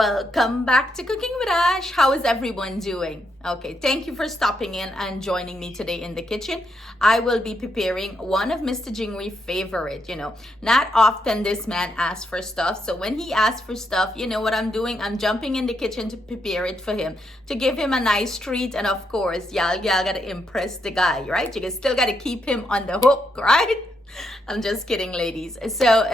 Welcome back to Cooking with Ash. How is everyone doing? Okay, thank you for stopping in and joining me today in the kitchen. I will be preparing one of Mr. Jingri's favorite. Not often this man asks for stuff. So when he asks for stuff, you know what I'm doing? I'm jumping in the kitchen to prepare it for him, to give him a nice treat. And of course, y'all gotta impress the guy, right? You still gotta keep him on the hook, right? I'm just kidding, ladies. So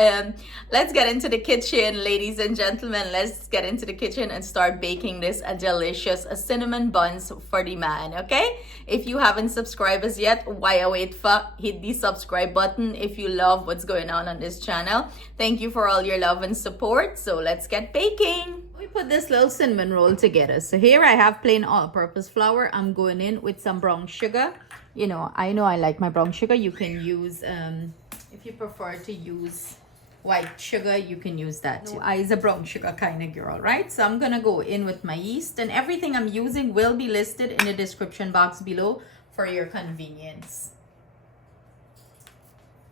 let's get into the kitchen, ladies and gentlemen. Let's get into the kitchen and start baking this delicious cinnamon buns for the man, okay? If you haven't subscribed as yet, why I wait for? Hit the subscribe button if you love what's going on this channel. Thank you for all your love and support. So let's get baking. We put this little cinnamon roll together. So here I have plain all-purpose flour. I'm going in with some brown sugar. I know I like my brown sugar. You can use, if you prefer to use white sugar, you can use that too. I is a brown sugar kind of girl, right? So I'm gonna go in with my yeast, and everything I'm using will be listed in the description box below for your convenience.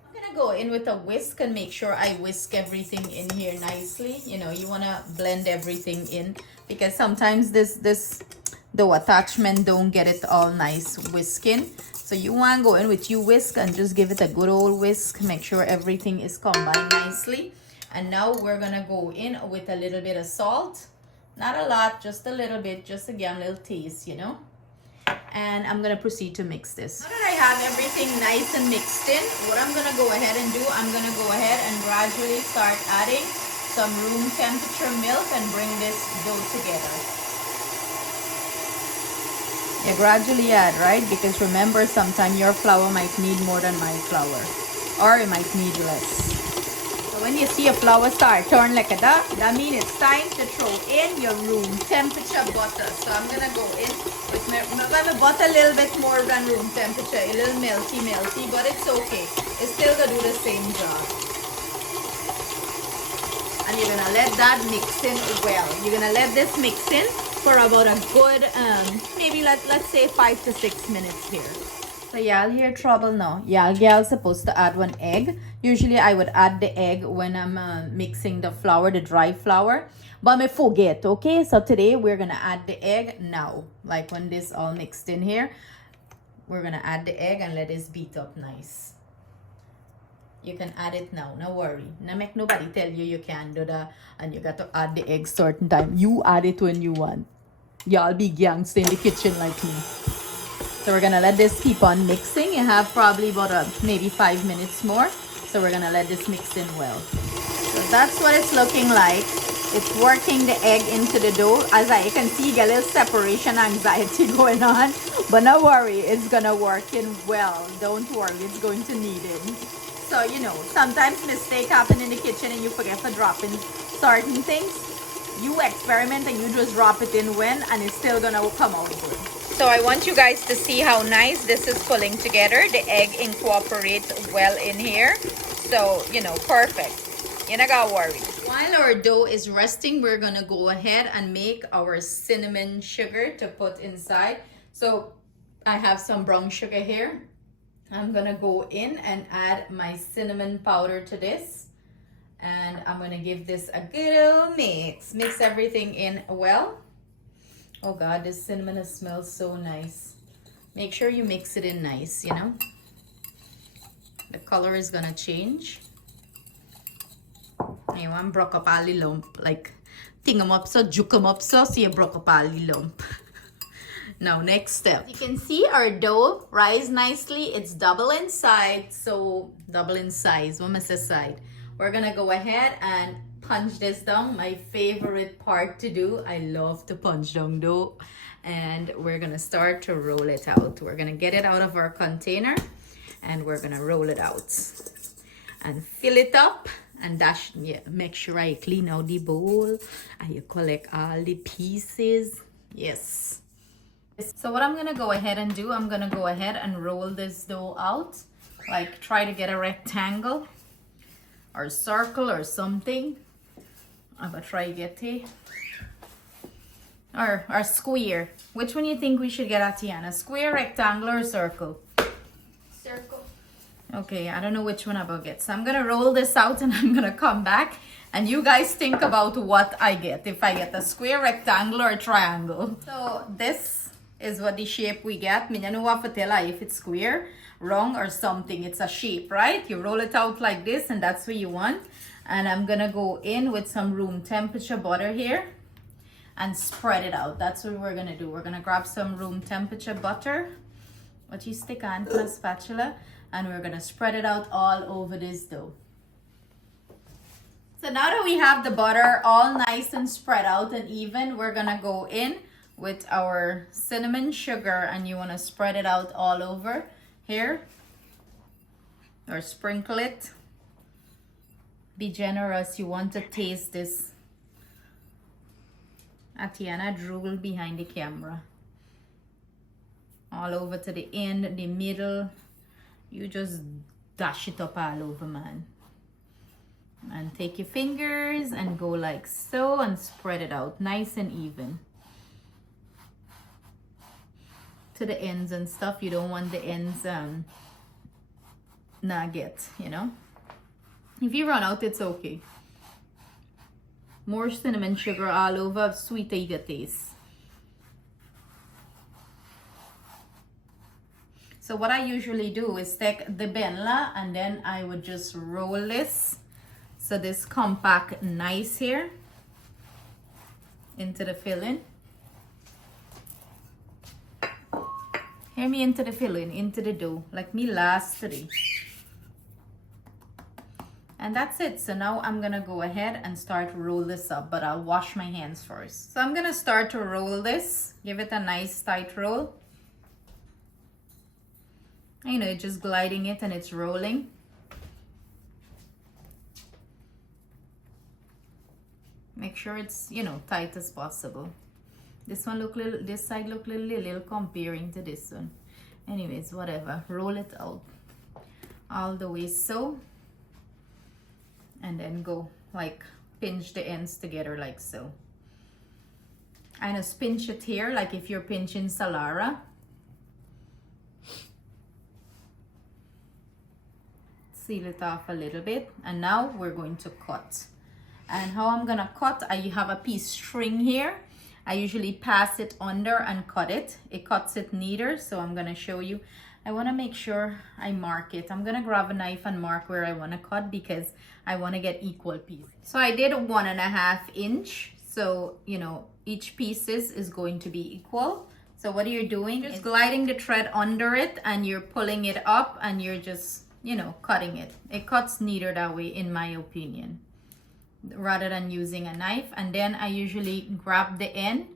I'm gonna go in with a whisk and make sure I whisk everything in here nicely. You wanna blend everything in because sometimes the attachment don't get it all nice whisking. So you want to go in with your whisk and just give it a good old whisk. Make sure everything is combined nicely. And now we're going to go in with a little bit of salt. Not a lot, just a little bit, just again, a little taste, And I'm going to proceed to mix this. Now that I have everything nice and mixed in, what I'm going to go ahead and do, I'm going to go ahead and gradually start adding some room temperature milk and bring this dough together. You gradually add, right? Because remember, sometimes your flour might need more than my flour, or it might need less. So when you see a flour start turn like a duck, that means it's time to throw in your room temperature butter. So I'm gonna go in with my butter a little bit more than room temperature, a little melty, but it's okay. It's still gonna do the same job. And you're gonna let that mix in well. You're gonna let this mix in for about a good maybe let's say 5 to 6 minutes here. So y'all hear trouble now. Y'all supposed to add one egg. Usually I would add the egg when I'm mixing the flour, the dry flour, but I forget. Okay, so today we're gonna add the egg now. Like when this all mixed in here, we're gonna add the egg and let this beat up nice. You can add it now, no worry. Now make nobody tell you can't do that and you got to add the egg certain time. You add it when you want. Y'all be gangster in the kitchen like me. So we're gonna let this keep on mixing. You have probably about maybe 5 minutes more. So we're gonna let this mix in well. So that's what it's looking like. It's working the egg into the dough. As you can see, you get a little separation anxiety going on. But no worry, it's gonna work in well. Don't worry, it's going to need it. So, sometimes mistakes happen in the kitchen and you forget to drop in certain things. You experiment and you just drop it in and it's still gonna come out good. So I want you guys to see how nice this is pulling together. The egg incorporates well in here. So, perfect. You don't gotta worry. While our dough is resting, we're gonna go ahead and make our cinnamon sugar to put inside. So I have some brown sugar here. I'm gonna go in and add my cinnamon powder to this, and I'm gonna give this a good old mix everything in well. Oh God, this cinnamon smells so nice. Make sure you mix it in nice. The color is gonna change. You want broke up all the lump, like ting them up so juke them up so you broke up all the lump. Now, next step. You can see our dough rise nicely. It's double in size. So, double in size. What must I say? We're going to go ahead and punch this down. My favorite part to do. I love to punch down dough. And we're going to start to roll it out. We're going to get it out of our container. And we're going to roll it out. And fill it up. And make sure I clean out the bowl. And collect all the pieces. Yes. So what I'm gonna go ahead and do, I'm gonna go ahead and roll this dough out, like try to get a rectangle or circle or something. I'm gonna try to get a or square. Which one you think we should get, Atiana? Square, rectangle, or circle? Circle. Okay, I don't know which one I'm gonna get. So I'm gonna roll this out and I'm gonna come back And you guys think about what I get, if I get a square, rectangle, or triangle. So this is what the shape we get. I don't know what to tell you if it's square, round, or something. It's a shape, right? You roll it out like this, and that's what you want. And I'm gonna go in with some room temperature butter here and spread it out. That's what we're gonna do. We're gonna grab some room temperature butter, what you stick on with a spatula, and we're gonna spread it out all over this dough. So now that we have the butter all nice and spread out and even, we're gonna go in with our cinnamon sugar, and you wanna spread it out all over here, or sprinkle it. Be generous. You want to taste this. Atiana drool behind the camera. All over to the end, the middle. You just dash it up all over, man. And take your fingers and go like so and spread it out nice and even. To the ends and stuff. You don't want the ends not get, you know. If you run out, it's okay. More cinnamon sugar all over, sweeter you get taste. So what I usually do is take the benla and then I would just roll this. So this compact nice here into the filling. Hear me, into the filling, into the dough, like me last today. And that's it. So now I'm gonna go ahead and start to roll this up, but I'll wash my hands first. So I'm gonna start to roll this, give it a nice tight roll. You know, just gliding it and it's rolling. Make sure it's, you know, tight as possible. This one look little, this side look little comparing to this one. Anyways, whatever, roll it out all the way so. And then go like pinch the ends together like so. And just pinch it here like if you're pinching Solara. Seal it off a little bit. And now we're going to cut. And how I'm gonna cut, I have a piece string here. I usually pass it under and cut it. It cuts it neater, so I'm gonna show you. I wanna make sure I mark it. I'm gonna grab a knife and mark where I wanna cut because I wanna get equal pieces. So I did 1.5 inch. So, you know, each pieces is going to be equal. So what you're doing is gliding the thread under it and you're pulling it up and you're just, you know, cutting it. It cuts neater that way, in my opinion, rather than using a knife. And then I usually grab the end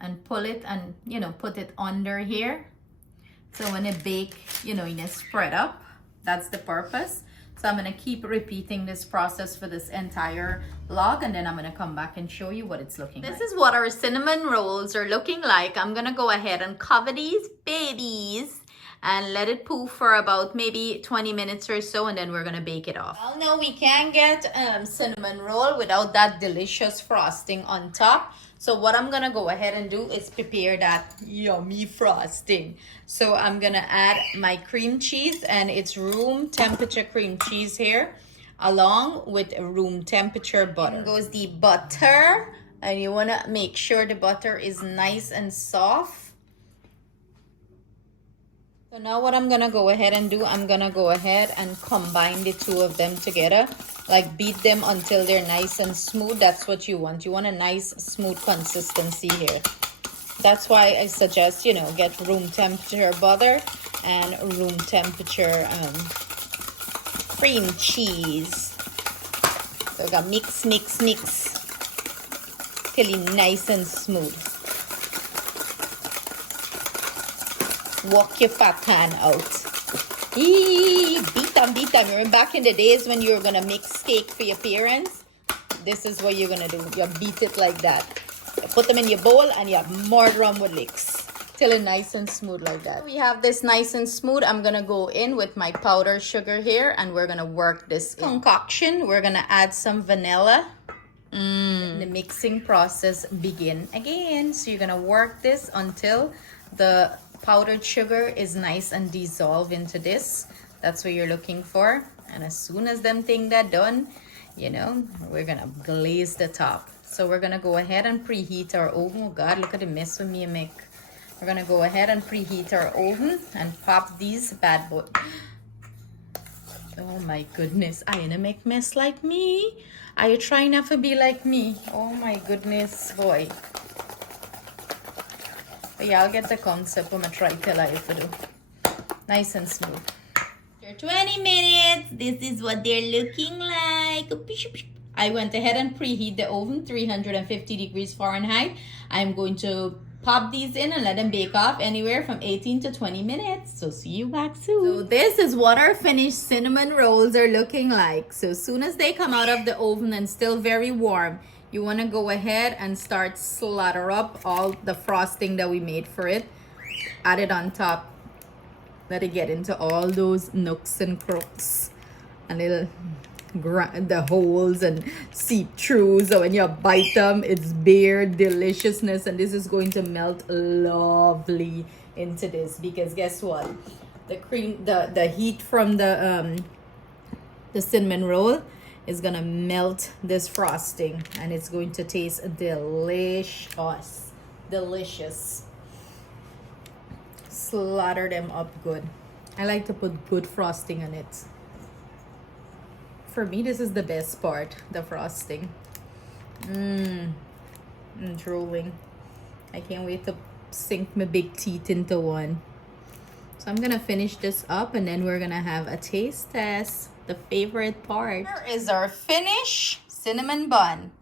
and pull it and, you know, put it under here. So when it bake, you know, it spread up. That's the purpose. So I'm gonna keep repeating this process for this entire vlog, and then I'm gonna come back and show you what it's looking like. This is what our cinnamon rolls are looking like. I'm gonna go ahead and cover these babies and let it poof for about maybe 20 minutes or so, and then we're gonna bake it off. Well, no, we can't get cinnamon roll without that delicious frosting on top. So what I'm gonna go ahead and do is prepare that yummy frosting. So I'm gonna add my cream cheese, and it's room temperature cream cheese here, along with room temperature butter. Then goes the butter, and you wanna make sure the butter is nice and soft. So now what I'm gonna go ahead and do, I'm gonna go ahead and combine the two of them together. Like beat them until they're nice and smooth. That's what you want. You want a nice smooth consistency here. That's why I suggest, you know, get room temperature butter and room temperature cream cheese. So we got mix till it's nice and smooth. Walk your fat hand out. Beat them. Remember back in the days when you were gonna make steak for your parents? This is what you're gonna do. You beat it like that. You put them in your bowl and you murder them with licks till it's nice and smooth like that. We have this nice and smooth. I'm gonna go in with my powdered sugar here, and we're gonna work this concoction. We're gonna add some vanilla. The mixing process begin again. So you're gonna work this until the powdered sugar is nice and dissolved into this. That's what you're looking for. And as soon as them thing that done, you know, we're gonna glaze the top. So we're gonna go ahead and preheat our oven. Oh God, look at the mess with me and make. We're gonna go ahead and preheat our oven and pop these bad boys. Oh my goodness, I ain't a make mess like me. Are you trying not to be like me? Oh my goodness, boy. But yeah, I'll get the concept. I'm gonna try tell you to do. Nice and smooth. After 20 minutes, this is what they're looking like. I went ahead and preheat the oven 350 degrees Fahrenheit. I'm going to pop these in and let them bake off anywhere from 18 to 20 minutes. So see you back soon. So this is what our finished cinnamon rolls are looking like. So as soon as they come out of the oven and still very warm, you want to go ahead and start slaughter up all the frosting that we made for it. Add it on top. Let it get into all those nooks and crooks and it'll the holes and seep through, so when you bite them it's bare deliciousness, and this is going to melt lovely into this, because guess what, the cream, the heat from the cinnamon roll is gonna melt this frosting and it's going to taste delicious. Slaughter them up good. I like to put good frosting on it. For me, this is the best part, the frosting. Drooling. I can't wait to sink my big teeth into one. So I'm gonna finish this up and then we're gonna have a taste test, the favorite part. Here is our finished cinnamon bun.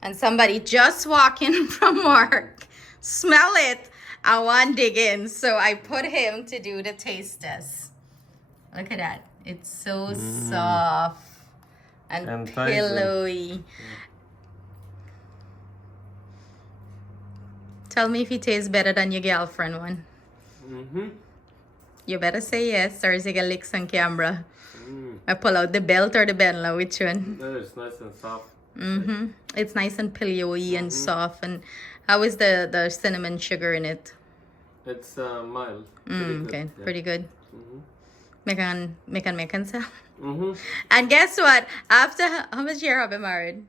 And somebody just walking from work, smell it, I want to dig in. So I put him to do the taste test. Look at that. It's so soft and pillowy. Tell me if it tastes better than your girlfriend one. You better say yes, or is it gonna lick on camera? I pull out the belt or the Benla, which one? No, it's nice and soft. It's nice and pillowy and soft. And how is the cinnamon sugar in it? It's mild. Okay, yeah. Pretty good. Mekan sell. And guess what? After how much year have you been married?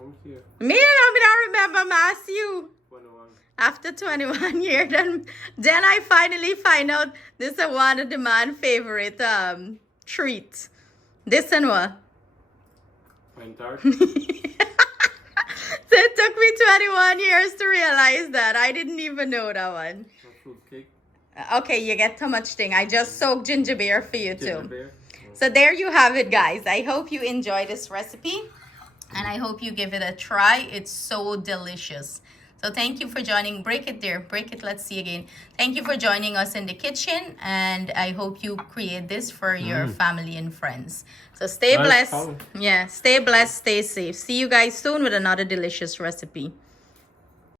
I'm here. Me, I don't remember Matthew. 21. After 21 years, then I finally find out this is one of the man's favorite treats. This and what? Pine tart. So it took me 21 years to realize that. I didn't even know that one. Fruit cake. Okay, you get too much thing. I just soaked ginger beer for you Ginger too. beer. So there you have it, guys. I hope you enjoy this recipe and I hope you give it a try. It's so delicious. So thank you for joining. Break it there. Break it. Let's see again. Thank you for joining us in the kitchen. And I hope you create this for your family and friends. So stay blessed. Yeah, stay blessed. Stay safe. See you guys soon with another delicious recipe.